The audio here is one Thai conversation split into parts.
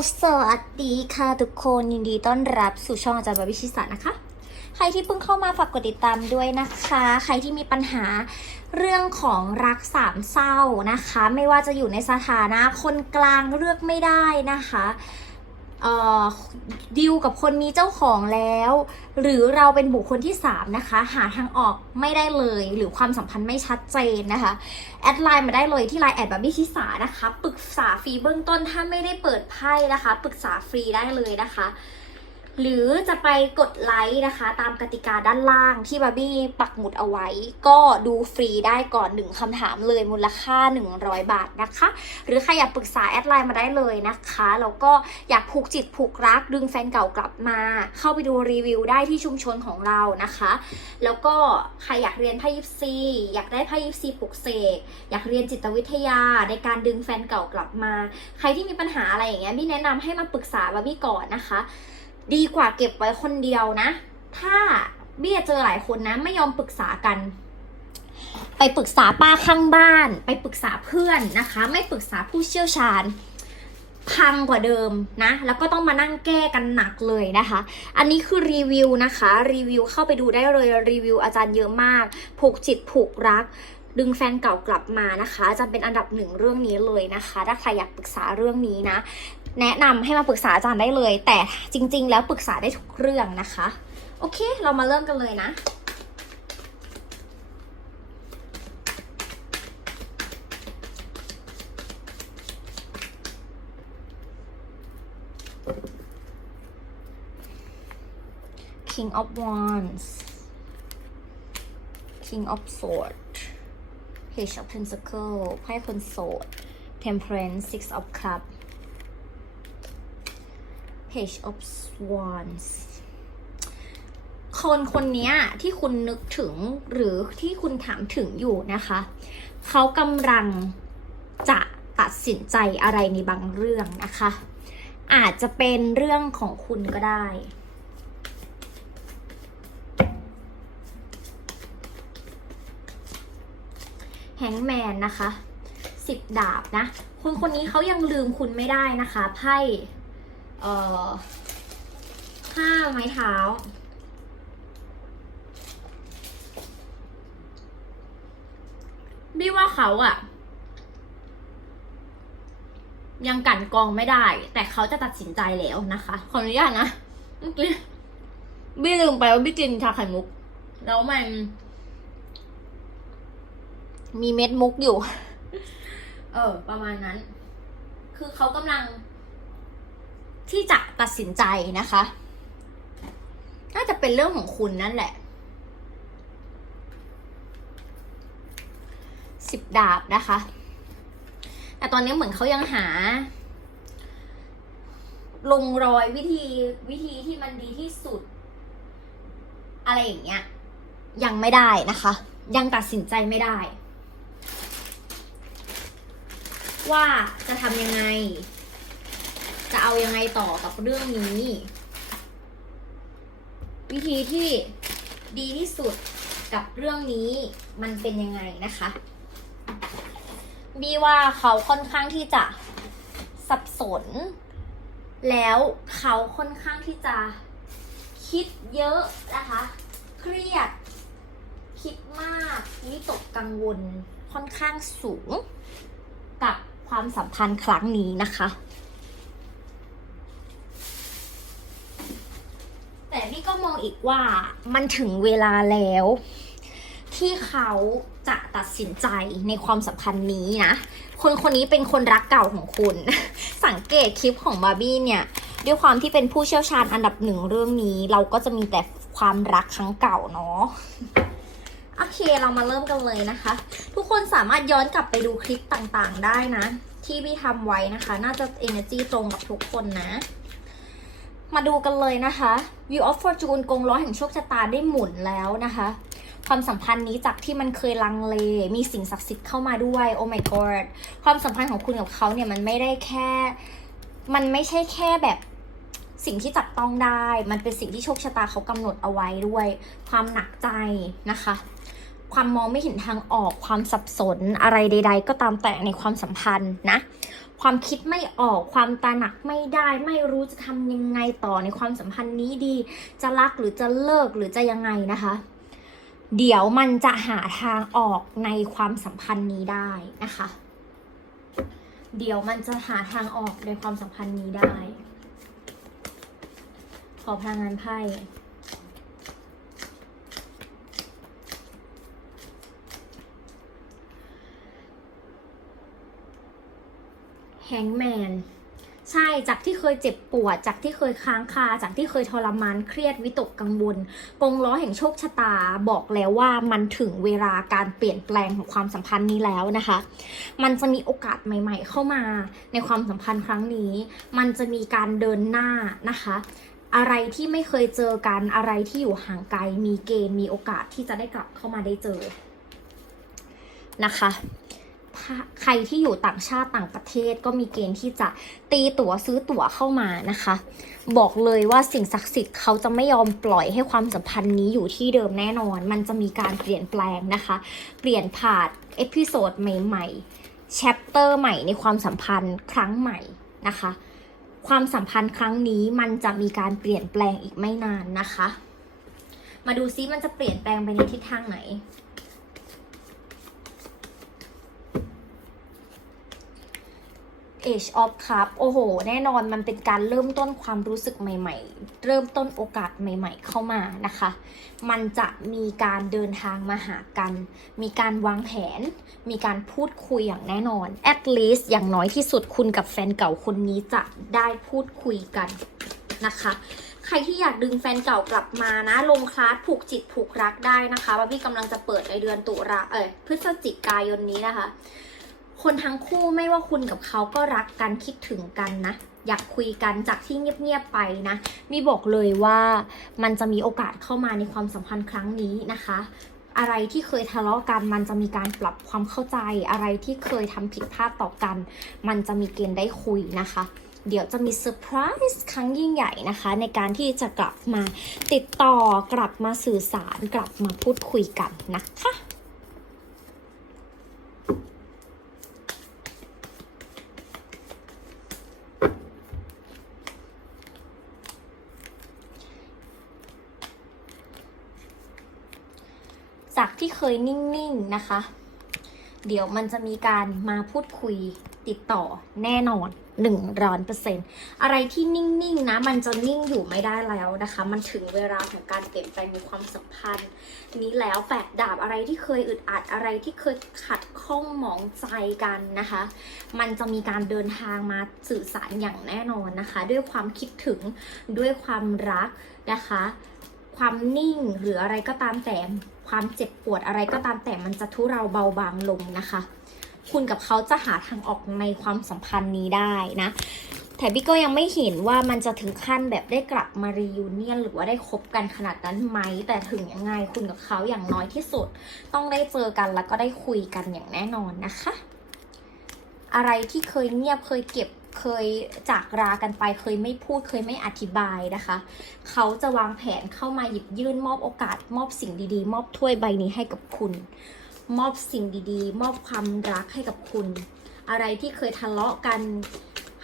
สวัสดีค่ะทุกคนยินดีต้อนรับสู่ช่องอาจารย์บาบิชิสานะคะ ใครที่เพิ่งเข้ามาฝากกดติดตามด้วยนะคะ ใครที่มีปัญหาเรื่องของรักสามเศร้านะคะ ไม่ว่าจะอยู่ในสถานะคนกลางเลือกไม่ได้นะคะ ดิวกับคนมีเจ้าของแล้ว หรือเราเป็นบุคคลที่ 3 นะคะ หาทางออกไม่ได้เลย หรือความสัมพันธ์ไม่ชัดเจนนะคะ แอดไลน์มาได้เลยที่ไลน์แอดบาร์บี้ชิสานะคะ ปรึกษาฟรีเบื้องต้นถ้าไม่ได้เปิดไพ่นะคะ ปรึกษาฟรีได้เลยนะคะ หรือจะไปกดไลค์นะคะ ตามกติกาด้านล่างที่บาร์บี้ปักหมุดเอาไว้ ก็ดูฟรีได้ก่อนหนึ่งคำถามเลยมูลค่า 100 บาทนะคะ หรือใครอยากปรึกษาแอดไลน์มาได้เลยนะคะ แล้วก็อยากผูกจิตผูกรักดึงแฟนเก่ากลับมา เข้าไปดูรีวิวได้ที่ชุมชนของเรานะคะ แล้วก็ใครอยากเรียนไพ่ยิปซีอยากได้ไพ่ยิปซีปลุกเสกอยากเรียนจิตวิทยาในการดึงแฟนเก่ากลับมา ใครที่มีปัญหาอะไรอย่างเงี้ยพี่แนะนำให้มาปรึกษาบาร์บี้ก่อนนะคะ ดีกว่าเก็บไว้คนเดียวนะ ถ้าเบี้ยเจอหลายคนนะ ไม่ยอมปรึกษากัน ไปปรึกษาป้าข้างบ้าน ไปปรึกษาเพื่อนนะคะ ไม่ปรึกษาผู้เชี่ยวชาญ พังกว่าเดิมนะ แล้วก็ต้องมานั่งแก้กันหนักเลยนะคะ อันนี้คือรีวิวนะคะ รีวิวเข้าไปดูได้เลยรีวิวอาจารย์เยอะมาก ผูกจิตผูกรัก ดึงแฟนเก่ากลับมานะคะจาเป็นอันดับหนึ่งเรื่องนี้เลยนะคะ ถ้าใครอยากปรึกษาเรื่องนี้นะ แนะนำให้มาปรึกษาอาจารย์ได้เลย แต่จริง ๆ แล้วปรึกษาได้ทุกเรื่องนะคะ โอเค เรามาเริ่มกันเลยนะ King of Wands King of Swords Page of Pentacle ไพ่คนโสด Temperance Six of Cup Page of Swans คนคนนี้ที่คุณนึกถึงหรือที่คุณถามถึงอยู่นะคะ เขากำลังจะตัดสินใจอะไรในบางเรื่องนะคะ อาจจะเป็นเรื่องของคุณก็ได้ แฮงแมนนะคะสิบดาบนะคนคนนี้เขายังลืมคุณไม่ได้นะคะไพ่เอ่อห้าไม้เท้าบี้ว่าเขาอะยังกันกองไม่ได้ แต่เขาจะตัดสินใจแล้วนะคะ ขออนุญาตนะเมื่อกี้บี้ลืมไปว่าบี้กินชาไข่มุก แล้วมัน มีเม็ดมุกอยู่ เออ ประมาณนั้น คือเขากำลัง ที่จะตัดสินใจนะคะ น่าจะเป็นเรื่องของคุณนั่นแหละ สิบดาบนะคะ แต่ตอนนี้เหมือนเขายังหา ลงรอยวิธีวิธีที่มันดีที่สุด อะไรอย่างเงี้ย ยังไม่ได้นะคะ ยังตัดสินใจไม่ได้ ว่าจะทำยังไง จะเอายังไงต่อกับเรื่องนี้ วิธีที่ดีที่สุดกับเรื่องนี้มันเป็นยังไงนะคะบีว่าเขาค่อนข้างที่จะสับสน แล้วเขาค่อนข้างที่จะคิดเยอะนะคะ เครียด คิดมากวิตกกังวลค่อนข้างสูงกับ ความสัมพันธ์ครั้งนี้นะคะ แต่พี่ก็มองอีกว่ามันถึงเวลาแล้ว ที่เขาจะตัดสินใจในความสัมพันธ์นี้นะ คนคนนี้เป็นคนรักเก่าของคุณ สังเกตคลิปของบาร์บี้เนี่ยด้วยความที่เป็นผู้เชี่ยวชาญอันดับหนึ่งเรื่องนี้ เราก็จะมีแต่ความรักครั้งเก่าเนาะ โอเคเรามาเริ่มกันเลยนะคะ ทุกคนสามารถย้อนกลับไปดูคลิปต่างๆได้นะ ที่พี่ทำไว้นะคะ น่าจะ energy ตรงกับทุกคนนะ มาดูกันเลยนะคะ View of Fortune กงล้อแห่งโชคชะตาได้หมุนแล้วนะคะ ความสัมพันธ์นี้จากที่มันเคยลังเล มีสิ่งศักดิ์สิทธิ์เข้ามาด้วยโอ้ my god ความสัมพันธ์ของคุณกับเขาเนี่ยมันไม่ได้แค่ มันไม่ใช่แค่แบบสิ่งที่จับต้องได้ มันเป็นสิ่งที่โชคชะตาเขากำหนดเอาไว้ด้วย ความหนักใจนะคะ ความมองไม่เห็นทางออกความสับสนอะไรใด ๆ ก็ตามแต่ในความสัมพันธ์นะ ความคิดไม่ออกความตระหนักไม่ได้ ไม่รู้จะทำยังไงต่อในความสัมพันธ์นี้ดี จะรักหรือจะเลิกหรือจะยังไงนะคะ เดี๋ยวมันจะหาทางออกในความสัมพันธ์นี้ได้นะคะ เดี๋ยวมันจะหาทางออกในความสัมพันธ์นี้ได้ ขอพลังงานไพ่ แฮงแมนใช่จากที่เคยเจ็บปวด จากที่เคยค้างคา จากที่เคยทรมานเครียดวิตกกังวลกงล้อแห่งโชคชะตาบอกแล้วว่ามันถึงเวลาการเปลี่ยนแปลงของความสัมพันธ์นี้แล้วนะคะ มันจะมีโอกาสใหม่ ๆ เข้ามาในความสัมพันธ์ครั้งนี้ มันจะมีการเดินหน้านะคะ อะไรที่ไม่เคยเจอกันอะไรที่อยู่ห่างไกลมีเกณฑ์มีโอกาสที่จะได้กลับเข้ามาได้เจอนะคะ ใครที่อยู่ต่างชาติต่างประเทศก็มีเกณฑ์ที่จะตีตั๋วซื้อตั๋วเข้ามานะคะ บอกเลยว่าสิ่งศักดิ์สิทธิ์เขาจะไม่ยอมปล่อยให้ความสัมพันธ์นี้อยู่ที่เดิมแน่นอน มันจะมีการเปลี่ยนแปลงนะคะ เปลี่ยนผ่านเอพิโซดใหม่ๆแชปเตอร์ใหม่ในความสัมพันธ์ครั้งใหม่นะคะ ความสัมพันธ์ครั้งนี้มันจะมีการเปลี่ยนแปลงอีกไม่นานนะคะ มาดูซิมันจะเปลี่ยนแปลงไปในทิศทางไหน Age of Cup โอ้โห แน่นอนมันเป็นการเริ่มต้นความรู้สึกใหม่ ๆ เริ่มต้นโอกาสใหม่ ๆ เข้ามานะคะ มันจะมีการเดินทางมาหากัน มีการวางแผน มีการพูดคุยอย่างแน่นอน at least อย่างน้อยที่สุดคุณกับแฟนเก่าคนนี้จะได้พูดคุยกันนะคะใครที่อยากดึงแฟนเก่ากลับมานะ ลงคลาสผูกจิตผูกรักได้นะคะว่าพี่กำลังจะเปิดในเดือนตุลาเอ้ยพฤศจิกายนนี้นะคะ คนทั้งคู่ไม่ว่าคุณกับเขาก็รักกันคิดถึงกันนะ อยากคุยกันจากที่เงียบๆไปนะ มีบอกเลยว่ามันจะมีโอกาสเข้ามาในความสัมพันธ์ครั้งนี้นะคะ อะไรที่เคยทะเลาะกัน มันจะมีการปรับความเข้าใจ อะไรที่เคยทำผิดพลาดต่อกัน มันจะมีเกณฑ์ได้คุยนะคะเดี๋ยวจะมีเซอร์ไพรส์ครั้งยิ่งใหญ่นะคะ ในการที่จะกลับมาติดต่อกลับมาสื่อสารกลับมาพูดคุยกันนะคะ จากที่เคยนิ่งๆนะคะ เดี๋ยวมันจะมีการมาพูดคุยติดต่อแน่นอนหนึ่งร้อยเปอร์เซ็นอะไรที่นิ่งๆนะ มันจะนิ่งอยู่ไม่ได้แล้วนะคะ มันถึงเวลาของการเปลี่ยนแปลงในความสัมพันธ์ นี้แล้วแปดดาบอะไรที่เคยอึดอัดอะไรที่เคยขัดข้องหมองใจกันนะคะ มันจะมีการเดินทางมาสื่อสารอย่างแน่นอนนะคะ ด้วยความคิดถึงด้วยความรักนะคะ ความนิ่งหรืออะไรก็ตามแต่ ความเจ็บปวดอะไรก็ตามแต่มันจะทุเราเบาบางลงนะคะ คุณกับเขาจะหาทางออกในความสัมพันธ์นี้ได้นะ แต่พี่ก็ยังไม่เห็นว่ามันจะถึงขั้นแบบได้กลับมารียูเนียนหรือว่าได้คบกันขนาดนั้นไหม แต่ถึงยังไงคุณกับเขาอย่างน้อยที่สุด ต้องได้เจอกันแล้วก็ได้คุยกันอย่างแน่นอนนะคะ อะไรที่เคยเงียบเคยเก็บ เคยจากรากันไปเคยไม่พูดเคยไม่อธิบายนะคะ เขาจะวางแผนเข้ามาหยิบยื่นมอบโอกาส มอบสิ่งดีๆ มอบถ้วยใบนี้ให้กับคุณ มอบสิ่งดีๆ มอบความรักให้กับคุณ อะไรที่เคยทะเลาะกัน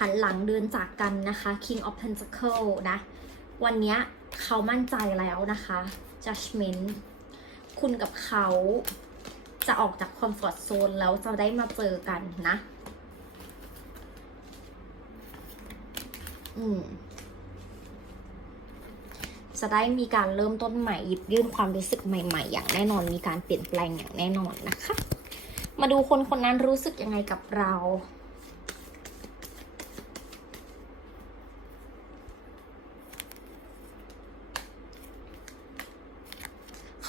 หันหลังเดินจากกันนะคะ King of Pentacle นะ วันนี้เขามั่นใจแล้วนะคะ Judgment คุณกับเขาจะออกจากคอมฟอร์ทโซนแล้วจะได้มาเจอกันนะ อืม จะได้มีการเริ่มต้นใหม่หยิบยื่นความรู้สึกใหม่ ๆ อย่างแน่นอนมีการเปลี่ยนแปลงอย่างแน่นอนนะคะ มาดูคนคนนั้นรู้สึกยังไงกับเรา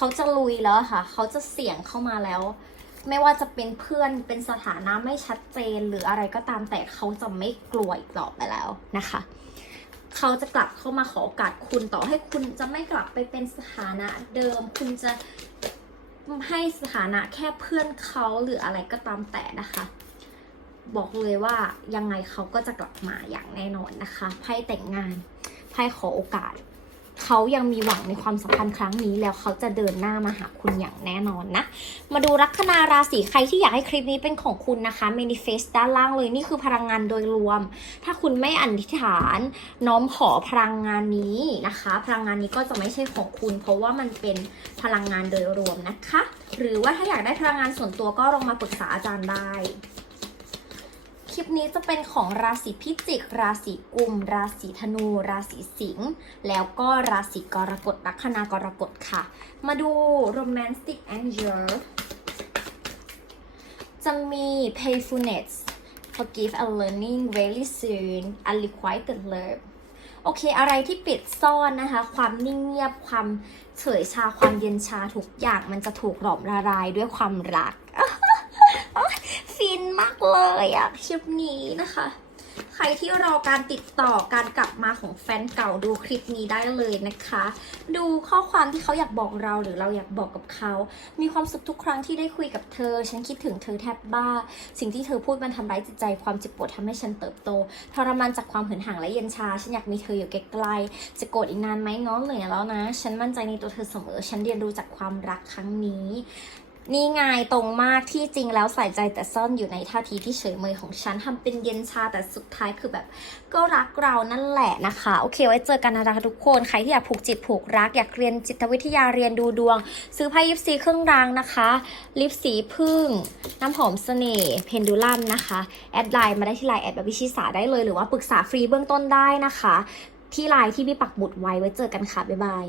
เขาจะลุยแล้วค่ะ เขาจะเสี่ยงเข้ามาแล้ว ไม่ว่าจะเป็นเพื่อนเป็นสถานะไม่ชัดเจนหรืออะไรก็ตามแต่เขาจะไม่กลัวอีกต่อไปแล้วนะคะ เขาจะกลับเข้ามาขอโอกาสคุณต่อให้คุณจะไม่กลับไปเป็นสถานะเดิม คุณจะให้สถานะแค่เพื่อนเขาหรืออะไรก็ตามแต่นะคะบอกเลยว่ายังไงเขาก็จะกลับมาอย่างแน่นอนนะคะไพ่แต่งงานไพ่ขอโอกาส เขายังมีหวังในความสัมพันธ์ครั้งนี้ แล้วเขาจะเดินหน้ามาหาคุณอย่างแน่นอนนะ มาดูลัคนาราศีใครที่อยากให้คลิปนี้เป็นของคุณนะคะ manifest ด้านล่างเลยนี่คือพลังงานโดยรวม ถ้าคุณไม่อธิษฐานน้อมขอพลังงานนี้นะคะ พลังงานนี้ก็จะไม่ใช่ของคุณ เพราะว่ามันเป็นพลังงานโดยรวมนะคะ หรือว่าถ้าอยากได้พลังงานส่วนตัวก็ลองมาปรึกษาอาจารย์ได้ ปนี้จะเป็นของราศีพิจิก ราศีกุม ราศีธนู ราศีสิงห์ แล้วก็ราศีกรกฎ ลัคนากรกฎค่ะ มาดู romantic angel จะมี payfulness forgive and learning very soon unrequited love โอเค อะไรที่ปิดซ่อนนะคะ ความนิ่งเงียบ ความเฉยชา ความเย็นชาทุกอย่าง มันจะถูกหลอมละลายด้วยความรัก ฟินมากเลยอะคลิปนี้นะคะ ใครที่รอการติดต่อการกลับมาของแฟนเก่าดูคลิปนี้ได้เลยนะคะ ดูข้อความที่เขาอยากบอกเราหรือเราอยากบอกกับเขา มีความสุขทุกครั้งที่ได้คุยกับเธอ ฉันคิดถึงเธอแทบบ้า สิ่งที่เธอพูดมันทำร้ายจิตใจความเจ็บปวดทำให้ฉันเติบโตทรมานจากความเหินห่างและเย็นชา ฉันอยากมีเธออยู่ใกล้ๆจะโกรธอีกนานไหมง้อเหนื่อยแล้วนะ ฉันมั่นใจในตัวเธอเสมอ ฉันเรียนรู้จากความรักครั้งนี้ นี่ไงตรงมากที่จริงแล้วใส่ใจแต่ซ่อนอยู่ในท่าทีที่เฉยเมยของฉันทำเป็นเย็นชาแต่สุดท้ายคือแบบ ก็รักเรานั่นแหละนะคะ โอเคไว้เจอกันนะคะทุกคนใครที่อยากผูกจิตผูกรัก อยากเรียนจิตวิทยาเรียนดูดวง ซื้อไพ่ยิปซีเครื่องรางนะคะ ลิปสีพึ่ง น้ำหอมเสน่ห์เพนดูลัมนะคะ แอดไลน์มาได้ที่ไลน์แอดแบบวิชิสาได้เลยหรือว่าปรึกษาฟรีเบื้องต้นได้นะคะ ที่ไลน์ที่พี่ปักหมุดไว้ไว้เจอกันค่ะบ๊ายบาย